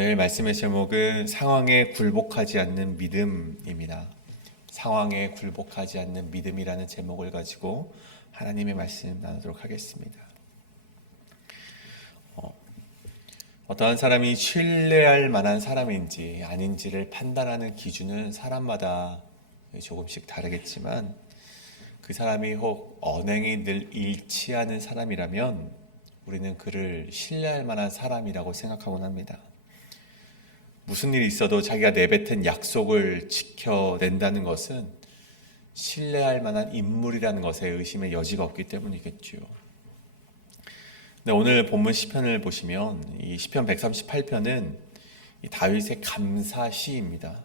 오늘 말씀의 제목은 상황에 굴복하지 않는 믿음입니다. 상황에 굴복하지 않는 믿음이라는 제목을 가지고 하나님의 말씀 나누도록 하겠습니다. 어떠한 사람이 신뢰할 만한 사람인지 아닌지를 판단하는 기준은 사람마다 조금씩 다르겠지만, 그 사람이 혹 언행이 늘 일치하는 사람이라면 우리는 그를 신뢰할 만한 사람이라고 생각하곤 합니다. 무슨 일이 있어도 자기가 내뱉은 약속을 지켜낸다는 것은 신뢰할 만한 인물이라는 것에 의심의 여지가 없기 때문이겠죠. 네, 오늘 본문 시편을 보시면 이 시편 138편은 다윗의 감사 시입니다.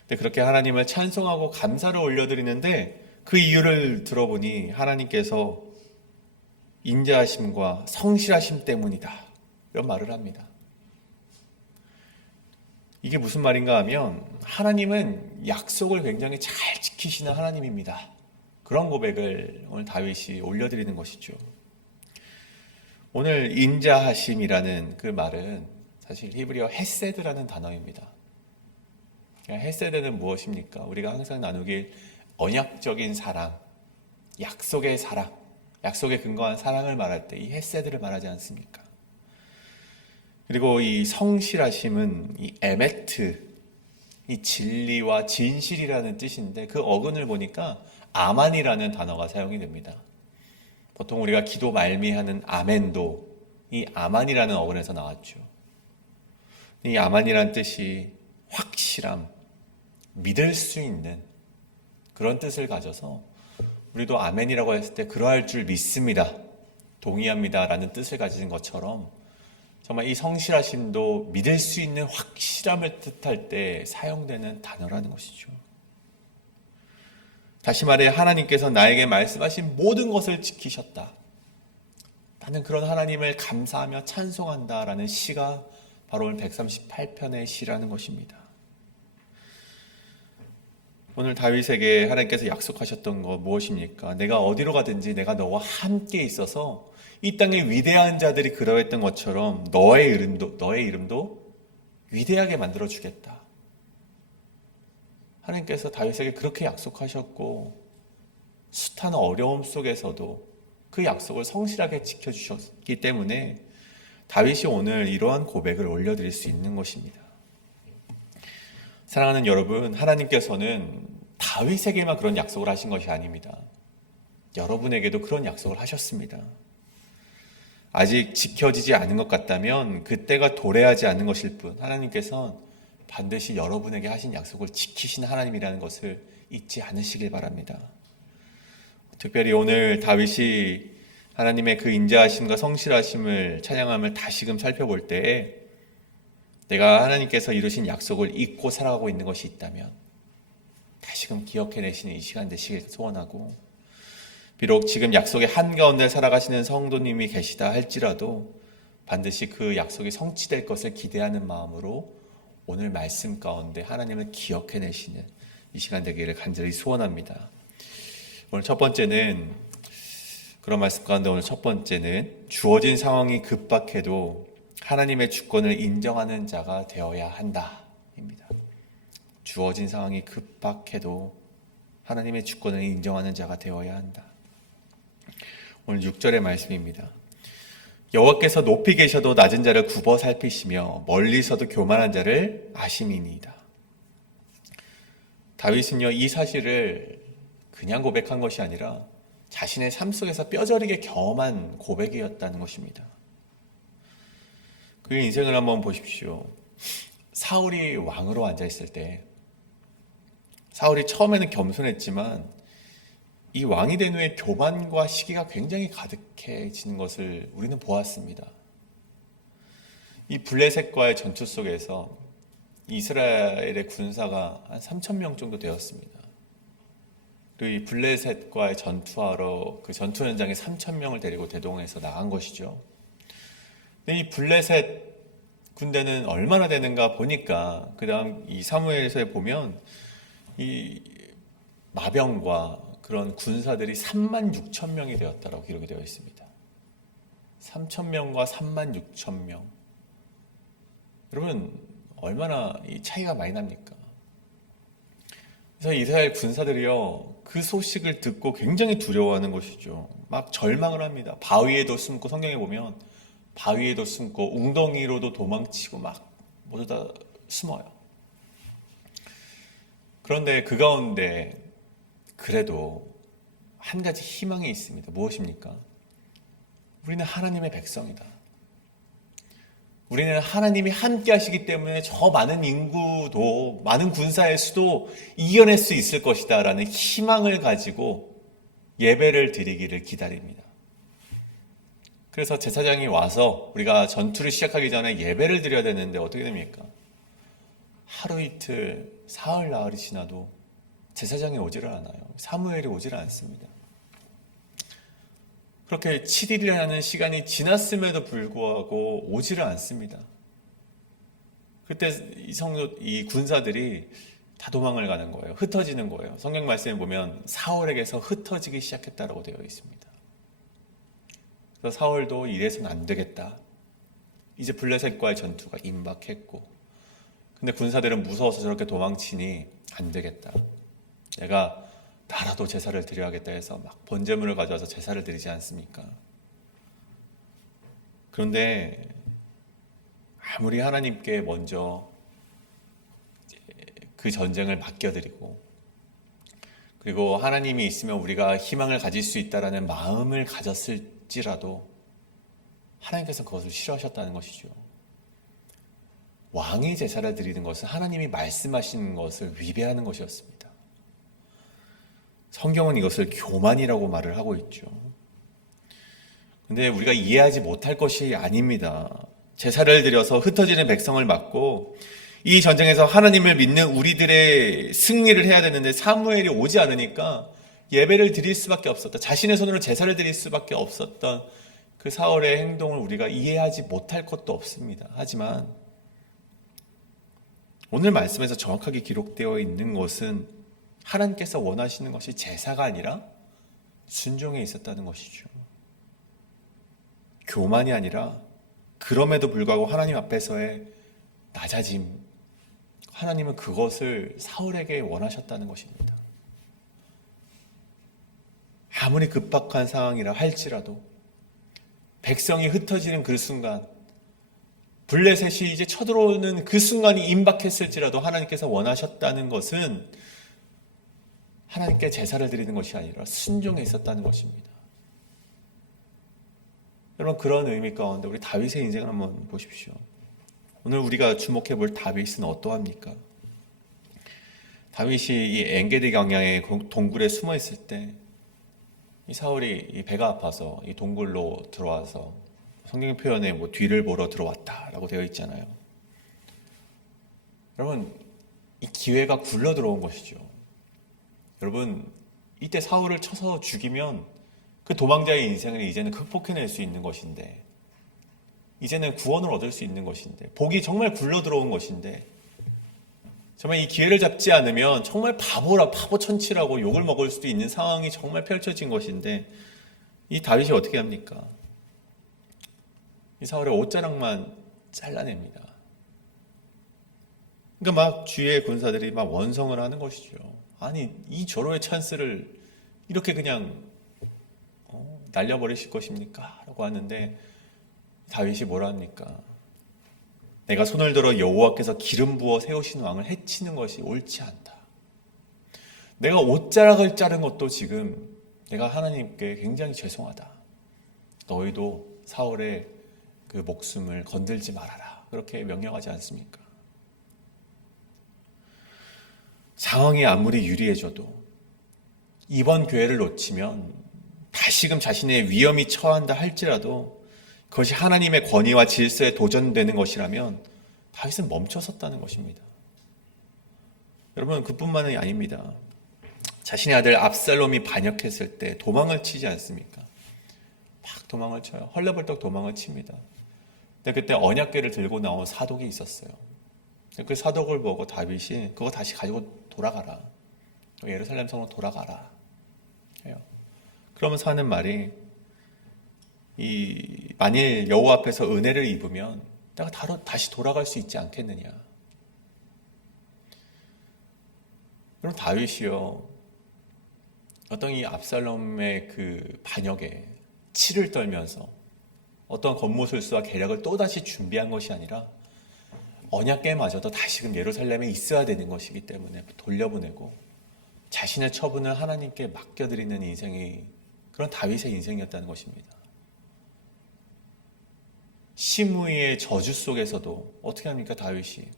근데 그렇게 하나님을 찬송하고 감사를 올려드리는데 그 이유를 들어보니 하나님께서 인자하심과 성실하심 때문이다, 이런 말을 합니다. 이게 무슨 말인가 하면 하나님은 약속을 굉장히 잘 지키시는 하나님입니다. 그런 고백을 오늘 다윗이 올려드리는 것이죠. 오늘 인자하심이라는 그 말은 사실 히브리어 헤세드라는 단어입니다. 헤세드는 무엇입니까? 우리가 항상 나누길 언약적인 사랑, 약속의 사랑, 약속에 근거한 사랑을 말할 때 이 헤세드를 말하지 않습니까? 그리고 이 성실하심은 이 에메트, 이 진리와 진실이라는 뜻인데, 그 어근을 보니까 아만이라는 단어가 사용이 됩니다. 보통 우리가 기도 말미하는 아멘도 이 아만이라는 어근에서 나왔죠. 이 아만이라는 뜻이 확실함, 믿을 수 있는 그런 뜻을 가져서 우리도 아멘이라고 했을 때 그러할 줄 믿습니다, 동의합니다 라는 뜻을 가진 것처럼 정말 이 성실하심도 믿을 수 있는 확실함을 뜻할 때 사용되는 단어라는 것이죠. 다시 말해 하나님께서 나에게 말씀하신 모든 것을 지키셨다, 나는 그런 하나님을 감사하며 찬송한다라는 시가 바로 오늘 138편의 시라는 것입니다. 오늘 다윗에게 하나님께서 약속하셨던 것 무엇입니까? 내가 어디로 가든지 내가 너와 함께 있어서 이 땅의 위대한 자들이 그러했던 것처럼 너의 이름도 위대하게 만들어주겠다. 하나님께서 다윗에게 그렇게 약속하셨고, 숱한 어려움 속에서도 그 약속을 성실하게 지켜주셨기 때문에 다윗이 오늘 이러한 고백을 올려드릴 수 있는 것입니다. 사랑하는 여러분, 하나님께서는 다윗에게만 그런 약속을 하신 것이 아닙니다. 여러분에게도 그런 약속을 하셨습니다. 아직 지켜지지 않은 것 같다면 그때가 도래하지 않는 것일 뿐, 하나님께서는 반드시 여러분에게 하신 약속을 지키시는 하나님이라는 것을 잊지 않으시길 바랍니다. 특별히 오늘 다윗이 하나님의 그 인자하심과 성실하심을 찬양함을 다시금 살펴볼 때에 내가 하나님께서 이루신 약속을 잊고 살아가고 있는 것이 있다면 다시금 기억해내시는 이 시간 되시길 소원하고, 비록 지금 약속의 한가운데 살아가시는 성도님이 계시다 할지라도 반드시 그 약속이 성취될 것을 기대하는 마음으로 오늘 말씀 가운데 하나님을 기억해내시는 이 시간 되기를 간절히 소원합니다. 오늘 첫 번째는, 그런 말씀 가운데 오늘 첫 번째는 주어진 상황이 급박해도 하나님의 주권을 인정하는 자가 되어야 한다 입니다. 주어진 상황이 급박해도 하나님의 주권을 인정하는 자가 되어야 한다. 오늘 6절의 말씀입니다. 여호와께서 높이 계셔도 낮은 자를 굽어 살피시며 멀리서도 교만한 자를 아심이니이다. 다윗은요, 이 사실을 그냥 고백한 것이 아니라 자신의 삶 속에서 뼈저리게 경험한 고백이었다는 것입니다. 그의 인생을 한번 보십시오. 사울이 왕으로 앉아있을 때 사울이 처음에는 겸손했지만 이 왕이 된 후에 교만과 시기가 굉장히 가득해지는 것을 우리는 보았습니다. 이 블레셋과의 전투 속에서 이스라엘의 군사가 한 3,000명 정도 되었습니다. 그리고 이 블레셋과의 전투하러 그 전투 현장에 3,000명을 데리고 대동해서 나간 것이죠. 근데 이 블레셋 군대는 얼마나 되는가 보니까 그 다음 이 사무엘서에 보면 이 마병과 그런 군사들이 36,000명이 되었다라고 기록이 되어 있습니다. 3,000명과 36,000명. 여러분 얼마나 이 차이가 많이 납니까? 그래서 이스라엘 군사들이요 그 소식을 듣고 굉장히 두려워하는 것이죠. 막 절망을 합니다. 바위에도 숨고, 성경에 보면 바위에도 숨고 웅덩이로도 도망치고 막 모두 다 숨어요. 그런데 그 가운데 그래도 한 가지 희망이 있습니다. 무엇입니까? 우리는 하나님의 백성이다. 우리는 하나님이 함께 하시기 때문에 저 많은 인구도, 많은 군사의 수도 이겨낼 수 있을 것이다 라는 희망을 가지고 예배를 드리기를 기다립니다. 그래서 제사장이 와서 우리가 전투를 시작하기 전에 예배를 드려야 되는데 어떻게 됩니까? 하루 이틀, 사흘, 나흘이 지나도 제사장이 오지를 않아요. 사무엘이 오지를 않습니다. 그렇게 7일이라는 시간이 지났음에도 불구하고 오지를 않습니다. 그때 이 군사들이 다 도망을 가는 거예요. 흩어지는 거예요. 성경 말씀에 보면 사울에게서 흩어지기 시작했다라고 되어 있습니다. 그래서 사울도 이래서는 안 되겠다. 이제 블레셋과의 전투가 임박했고, 근데 군사들은 무서워서 저렇게 도망치니 안 되겠다. 내가 나라도 제사를 드려야겠다 해서 막 번제물을 가져와서 제사를 드리지 않습니까? 그런데 아무리 하나님께 먼저 그 전쟁을 맡겨드리고, 그리고 하나님이 있으면 우리가 희망을 가질 수 있다라는 마음을 가졌을지라도 하나님께서 그것을 싫어하셨다는 것이죠. 왕의 제사를 드리는 것은 하나님이 말씀하시는 것을 위배하는 것이었습니다. 성경은 이것을 교만이라고 말을 하고 있죠. 근데 우리가 이해하지 못할 것이 아닙니다. 제사를 드려서 흩어지는 백성을 막고 이 전쟁에서 하나님을 믿는 우리들의 승리를 해야 되는데 사무엘이 오지 않으니까 예배를 드릴 수밖에 없었다. 자신의 손으로 제사를 드릴 수밖에 없었던 그 사울의 행동을 우리가 이해하지 못할 것도 없습니다. 하지만 오늘 말씀에서 정확하게 기록되어 있는 것은 하나님께서 원하시는 것이 제사가 아니라 순종에 있었다는 것이죠. 교만이 아니라 그럼에도 불구하고 하나님 앞에서의 낮아짐, 하나님은 그것을 사울에게 원하셨다는 것입니다. 아무리 급박한 상황이라 할지라도 백성이 흩어지는 그 순간, 블레셋이 이제 쳐들어오는 그 순간이 임박했을지라도 하나님께서 원하셨다는 것은 하나님께 제사를 드리는 것이 아니라 순종에 있었다는 것입니다. 여러분, 그런 의미 가운데 우리 다윗의 인생을 한번 보십시오. 오늘 우리가 주목해 볼 다윗은 어떠합니까? 다윗이 이 엔게디 광야의 동굴에 숨어 있을 때 이 사울이 이 배가 아파서 이 동굴로 들어와서 성경 표현에 뭐 뒤를 보러 들어왔다라고 되어 있잖아요. 여러분, 이 기회가 굴러 들어온 것이죠. 여러분, 이때 사울을 쳐서 죽이면 그 도망자의 인생을 이제는 극복해낼 수 있는 것인데, 이제는 구원을 얻을 수 있는 것인데, 복이 정말 굴러 들어온 것인데, 정말 이 기회를 잡지 않으면 정말 바보 천치라고 욕을 먹을 수도 있는 상황이 정말 펼쳐진 것인데, 이 다윗이 어떻게 합니까? 이 사울의 옷자락만 잘라냅니다. 그러니까 막 주위의 군사들이 막 원성을 하는 것이죠. 아니, 이 절호의 찬스를 이렇게 그냥 날려버리실 것입니까? 라고 하는데 다윗이 뭐라 합니까? 내가 손을 들어 여호와께서 기름 부어 세우신 왕을 해치는 것이 옳지 않다. 내가 옷자락을 자른 것도 지금 내가 하나님께 굉장히 죄송하다. 너희도 사울의 그 목숨을 건들지 말아라. 그렇게 명령하지 않습니까? 상황이 아무리 유리해져도 이번 기회를 놓치면 다시금 자신의 위험이 처한다 할지라도 그것이 하나님의 권위와 질서에 도전되는 것이라면 다윗은 멈춰섰다는 것입니다. 여러분, 그뿐만이 아닙니다. 자신의 아들 압살롬이 반역했을 때 도망을 치지 않습니까? 막 도망을 쳐요. 헐레벌떡 도망을 칩니다. 근데 그때 언약궤를 들고 나온 사독이 있었어요. 그 사독을 보고 다윗이 그거 다시 가지고 돌아가라. 예루살렘 성으로 돌아가라. 해요. 그러면서 하는 말이 만일 여호와 앞에서 은혜를 입으면 내가 다시 돌아갈 수 있지 않겠느냐. 그럼 다윗이요, 어떤 이 압살롬의 그 반역에 치를 떨면서 어떤 겉모술수와 계략을 또다시 준비한 것이 아니라 언약궤마저도 다시금 예루살렘에 있어야 되는 것이기 때문에 돌려보내고 자신의 처분을 하나님께 맡겨드리는 인생이 그런 다윗의 인생이었다는 것입니다. 시므이의 저주 속에서도 어떻게 합니까? 다윗이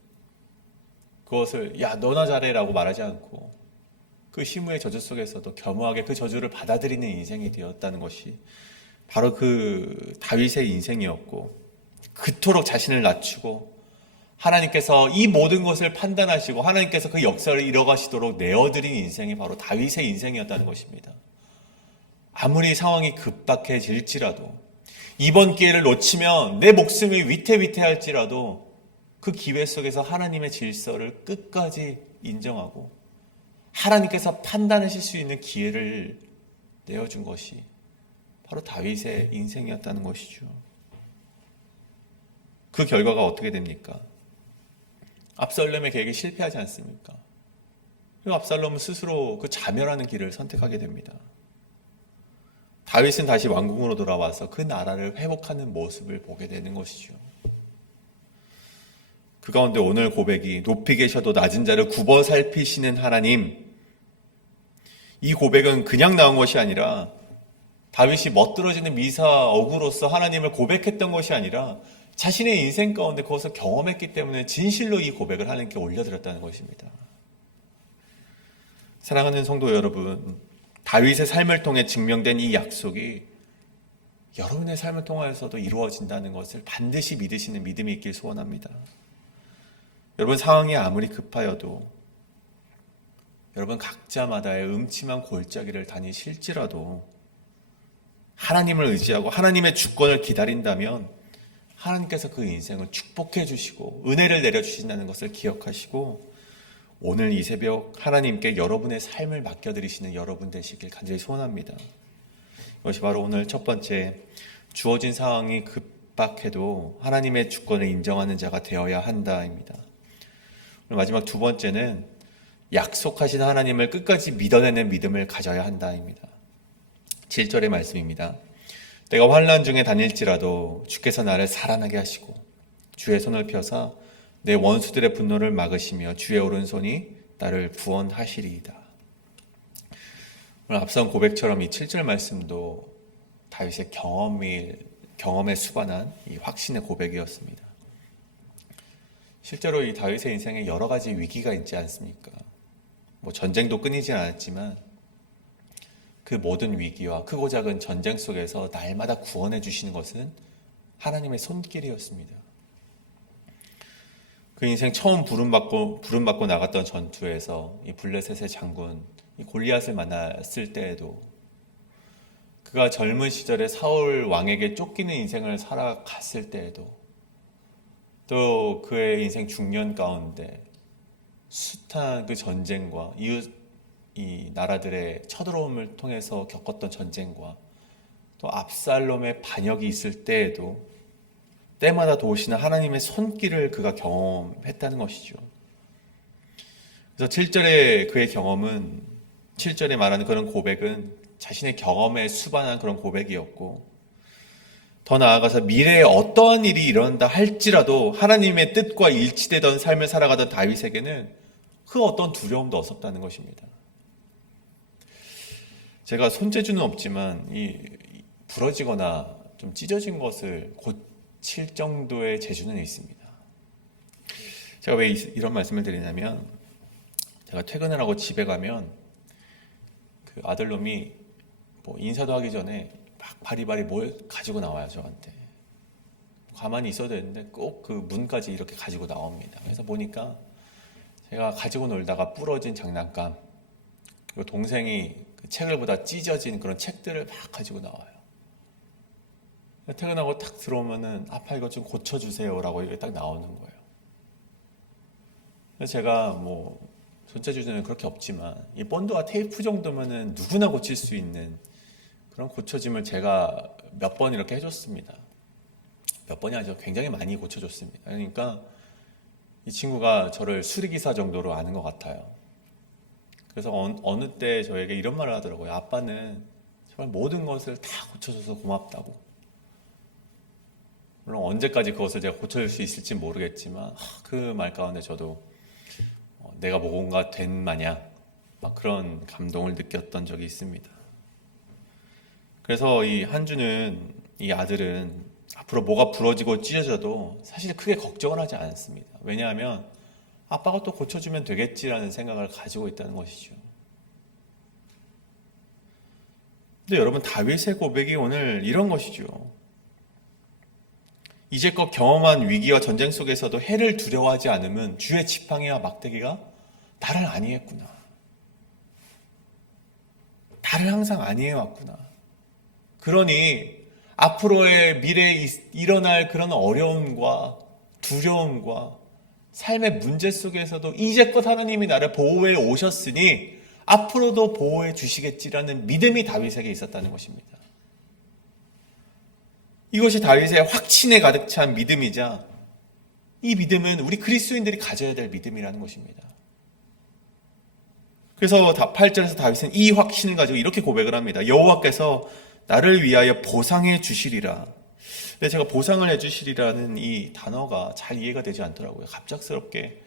그것을 야 너나 잘해라고 말하지 않고 그 시므이의 저주 속에서도 겸허하게 그 저주를 받아들이는 인생이 되었다는 것이 바로 그 다윗의 인생이었고, 그토록 자신을 낮추고 하나님께서 이 모든 것을 판단하시고 하나님께서 그 역사를 이뤄가시도록 내어드린 인생이 바로 다윗의 인생이었다는 것입니다. 아무리 상황이 급박해질지라도, 이번 기회를 놓치면 내 목숨이 위태위태할지라도 그 기회 속에서 하나님의 질서를 끝까지 인정하고 하나님께서 판단하실 수 있는 기회를 내어준 것이 바로 다윗의 인생이었다는 것이죠. 그 결과가 어떻게 됩니까? 압살롬의 계획이 실패하지 않습니까? 그리고 압살롬은 스스로 그 자멸하는 길을 선택하게 됩니다. 다윗은 다시 왕궁으로 돌아와서 그 나라를 회복하는 모습을 보게 되는 것이죠. 그 가운데 오늘 고백이 높이 계셔도 낮은 자를 굽어 살피시는 하나님, 이 고백은 그냥 나온 것이 아니라 다윗이 멋들어지는 미사 어구로서 하나님을 고백했던 것이 아니라 자신의 인생 가운데 그것을 경험했기 때문에 진실로 이 고백을 하나님께 올려드렸다는 것입니다. 사랑하는 성도 여러분, 다윗의 삶을 통해 증명된 이 약속이 여러분의 삶을 통하여서도 이루어진다는 것을 반드시 믿으시는 믿음이 있길 소원합니다. 여러분, 상황이 아무리 급하여도 여러분 각자마다의 음침한 골짜기를 다니실지라도 하나님을 의지하고 하나님의 주권을 기다린다면 하나님께서 그 인생을 축복해 주시고 은혜를 내려주신다는 것을 기억하시고, 오늘 이 새벽 하나님께 여러분의 삶을 맡겨드리시는 여러분 되시길 간절히 소원합니다. 이것이 바로 오늘 첫 번째, 주어진 상황이 급박해도 하나님의 주권을 인정하는 자가 되어야 한다입니다. 오늘 마지막 두 번째는 약속하신 하나님을 끝까지 믿어내는 믿음을 가져야 한다입니다. 7절의 말씀입니다. 내가 환난 중에 다닐지라도 주께서 나를 살아나게 하시고 주의 손을 펴사 내 원수들의 분노를 막으시며 주의 오른손이 나를 구원하시리이다. 오늘 앞선 고백처럼 이 7절 말씀도 다윗의 경험에 수반한 이 확신의 고백이었습니다. 실제로 이 다윗의 인생에 여러 가지 위기가 있지 않습니까? 전쟁도 끊이지 않았지만 그 모든 위기와 크고 작은 전쟁 속에서 날마다 구원해 주시는 것은 하나님의 손길이었습니다. 그 인생 처음 부름받고 나갔던 전투에서 이 블레셋의 장군 이 골리앗을 만났을 때에도, 그가 젊은 시절에 사울 왕에게 쫓기는 인생을 살아갔을 때에도, 또 그의 인생 중년 가운데 숱한 그 전쟁과 이 나라들의 쳐들어옴을 통해서 겪었던 전쟁과 또 압살롬의 반역이 있을 때에도 때마다 도우시는 하나님의 손길을 그가 경험했다는 것이죠. 그래서 7절의 그의 경험은, 7절에 말하는 그런 고백은 자신의 경험에 수반한 그런 고백이었고, 더 나아가서 미래에 어떠한 일이 일어난다 할지라도 하나님의 뜻과 일치되던 삶을 살아가던 다윗에게는 그 어떤 두려움도 없었다는 것입니다. 제가 손재주는 없지만 이 부러지거나 좀 찢어진 것을 고칠 정도의 재주는 있습니다. 제가 왜 이런 말씀을 드리냐면, 제가 퇴근을 하고 집에 가면 그 아들놈이 인사도 하기 전에 막 바리바리 뭘 가지고 나와요, 저한테. 가만히 있어도 되는데 꼭 그 문까지 이렇게 가지고 나옵니다. 그래서 보니까 제가 가지고 놀다가 부러진 장난감, 그리고 동생이 그 책을 보다 찢어진 그런 책들을 막 가지고 나와요. 퇴근하고 딱 들어오면은 아빠 이거 좀 고쳐주세요 라고 이렇게 딱 나오는 거예요. 그래서 제가 손재주는 그렇게 없지만 이 본드와 테이프 정도면은 누구나 고칠 수 있는 그런 고쳐짐을 제가 몇 번 이렇게 해줬습니다. 몇 번이 아니죠. 굉장히 많이 고쳐줬습니다. 그러니까 이 친구가 저를 수리기사 정도로 아는 것 같아요. 그래서 어느 때 저에게 이런 말을 하더라고요. 아빠는 정말 모든 것을 다 고쳐줘서 고맙다고. 물론 언제까지 그것을 제가 고쳐줄 수 있을지 모르겠지만 그 말 가운데 저도 내가 뭔가 된 마냥 막 그런 감동을 느꼈던 적이 있습니다. 그래서 이 한주는, 이 아들은 앞으로 뭐가 부러지고 찢어져도 사실 크게 걱정을 하지 않습니다. 왜냐하면 아빠가 또 고쳐주면 되겠지라는 생각을 가지고 있다는 것이죠. 근데 여러분, 다윗의 고백이 오늘 이런 것이죠. 이제껏 경험한 위기와 전쟁 속에서도 해를 두려워하지 않으면 주의 지팡이와 막대기가 나를 안위했구나. 나를 항상 안위해왔구나. 그러니 앞으로의 미래에 일어날 그런 어려움과 두려움과 삶의 문제 속에서도 이제껏 하나님이 나를 보호해 오셨으니 앞으로도 보호해 주시겠지라는 믿음이 다윗에게 있었다는 것입니다. 이것이 다윗의 확신에 가득 찬 믿음이자 이 믿음은 우리 그리스도인들이 가져야 될 믿음이라는 것입니다. 그래서 8절에서 다윗은 이 확신을 가지고 이렇게 고백을 합니다. 여호와께서 나를 위하여 보상해 주시리라. 근데 제가 보상을 해 주시리라는 이 단어가 잘 이해가 되지 않더라고요. 갑작스럽게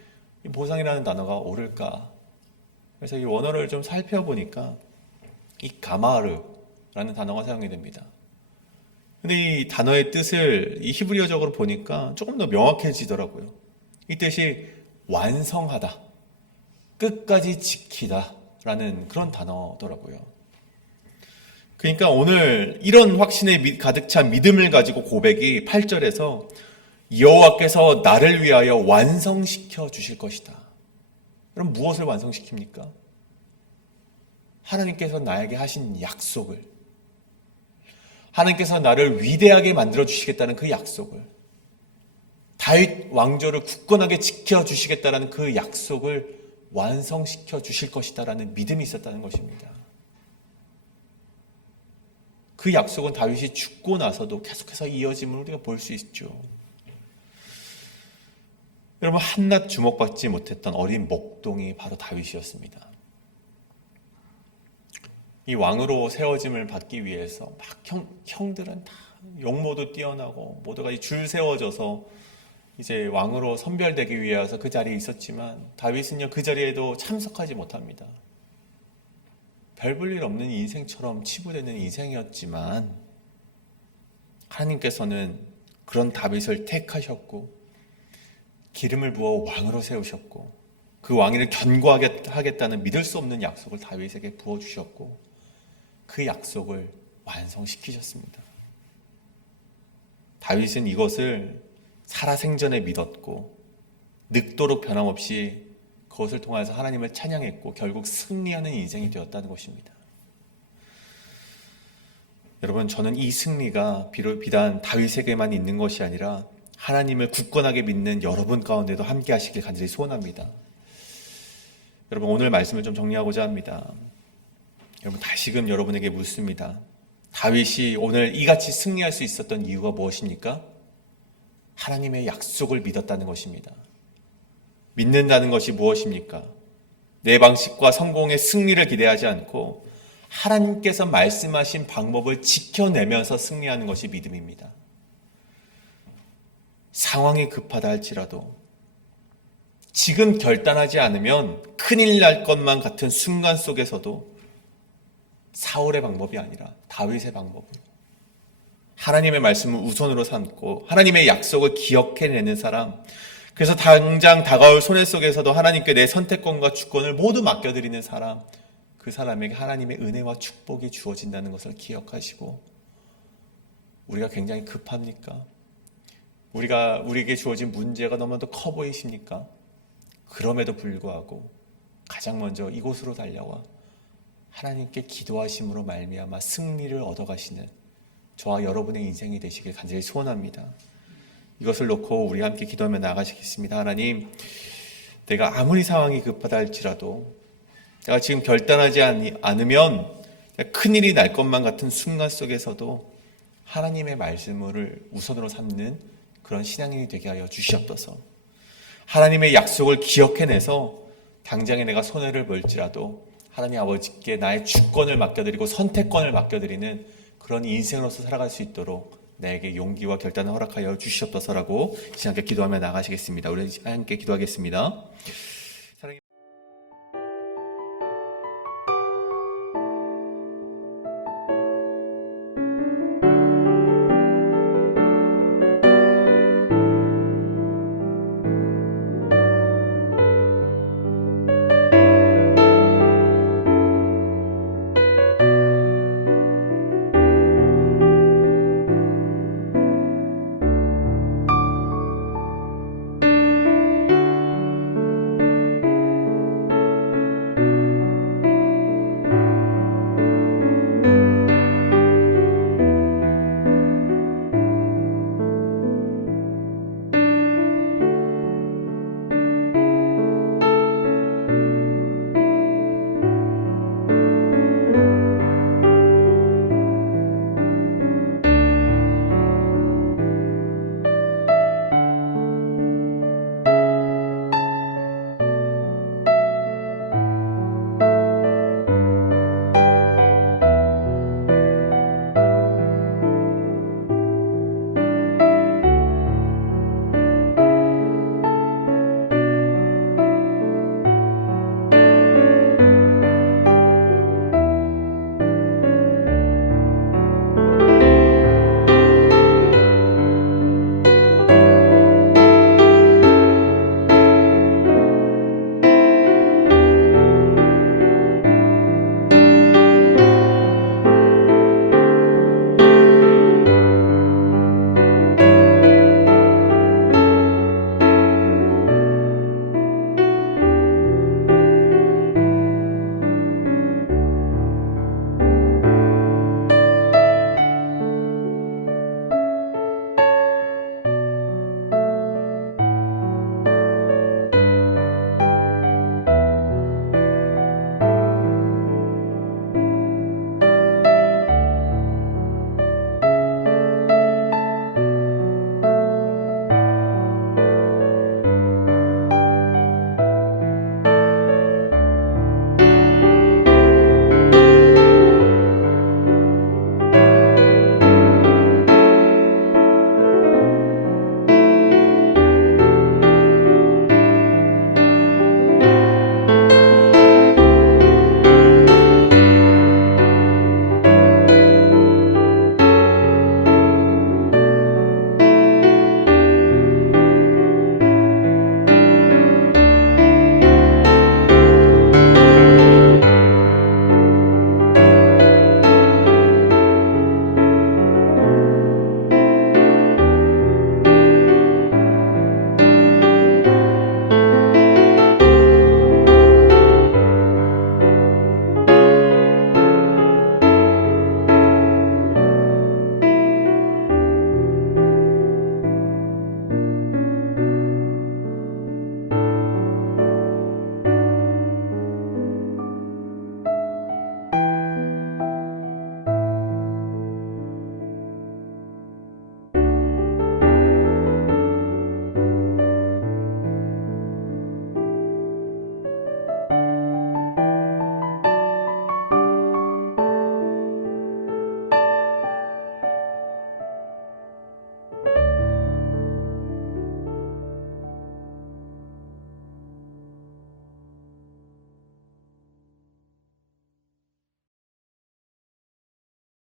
이 보상이라는 단어가 옳을까? 그래서 이 원어를 좀 살펴보니까 이 가마르라는 단어가 사용이 됩니다. 근데 이 단어의 뜻을 이 히브리어적으로 보니까 조금 더 명확해지더라고요. 이 뜻이 완성하다, 끝까지 지키다 라는 그런 단어더라고요. 그러니까 오늘 이런 확신에 가득 찬 믿음을 가지고 고백이 8절에서 여호와께서 나를 위하여 완성시켜 주실 것이다. 그럼 무엇을 완성시킵니까? 하나님께서 나에게 하신 약속을, 하나님께서 나를 위대하게 만들어 주시겠다는 그 약속을, 다윗 왕조를 굳건하게 지켜 주시겠다는 그 약속을 완성시켜 주실 것이다라는 믿음이 있었다는 것입니다. 그 약속은 다윗이 죽고 나서도 계속해서 이어짐을 우리가 볼 수 있죠. 여러분, 한낱 주목받지 못했던 어린 목동이 바로 다윗이었습니다. 이 왕으로 세워짐을 받기 위해서 막 형들은 다 용모도 뛰어나고 모두가 줄 세워져서 이제 왕으로 선별되기 위해서 그 자리에 있었지만 다윗은요, 그 자리에도 참석하지 못합니다. 별 볼 일 없는 인생처럼 치부되는 인생이었지만 하나님께서는 그런 다윗을 택하셨고 기름을 부어 왕으로 세우셨고 그 왕위를 견고하겠다는 믿을 수 없는 약속을 다윗에게 부어주셨고 그 약속을 완성시키셨습니다. 다윗은 이것을 살아생전에 믿었고 늙도록 변함없이 그것을 통해서 하나님을 찬양했고 결국 승리하는 인생이 되었다는 것입니다. 여러분, 저는 이 승리가 비단 다윗에게만 있는 것이 아니라 하나님을 굳건하게 믿는 여러분 가운데도 함께 하시길 간절히 소원합니다. 여러분, 오늘 말씀을 좀 정리하고자 합니다. 여러분, 다시금 여러분에게 묻습니다. 다윗이 오늘 이같이 승리할 수 있었던 이유가 무엇입니까? 하나님의 약속을 믿었다는 것입니다. 믿는다는 것이 무엇입니까? 내 방식과 성공의 승리를 기대하지 않고 하나님께서 말씀하신 방법을 지켜내면서 승리하는 것이 믿음입니다. 상황이 급하다 할지라도 지금 결단하지 않으면 큰일 날 것만 같은 순간 속에서도 사울의 방법이 아니라 다윗의 방법으로 하나님의 말씀을 우선으로 삼고 하나님의 약속을 기억해내는 사람, 그래서 당장 다가올 손해 속에서도 하나님께 내 선택권과 주권을 모두 맡겨드리는 사람, 그 사람에게 하나님의 은혜와 축복이 주어진다는 것을 기억하시고, 우리가 굉장히 급합니까? 우리에게 주어진 문제가 너무나도 커 보이십니까? 그럼에도 불구하고 가장 먼저 이곳으로 달려와 하나님께 기도하심으로 말미암아 승리를 얻어가시는 저와 여러분의 인생이 되시길 간절히 소원합니다. 이것을 놓고 우리 함께 기도하며 나아가시겠습니다. 하나님, 내가 아무리 상황이 급하다 할지라도 내가 지금 결단하지 않으면 큰일이 날 것만 같은 순간 속에서도 하나님의 말씀을 우선으로 삼는 그런 신앙인이 되게 하여 주시옵소서. 하나님의 약속을 기억해내서 당장에 내가 손해를 볼지라도 하나님 아버지께 나의 주권을 맡겨드리고 선택권을 맡겨드리는 그런 인생으로서 살아갈 수 있도록 나에게 용기와 결단을 허락하여 주시옵소서라고 신앙께 기도하며 나가시겠습니다. 우리 함께 기도하겠습니다.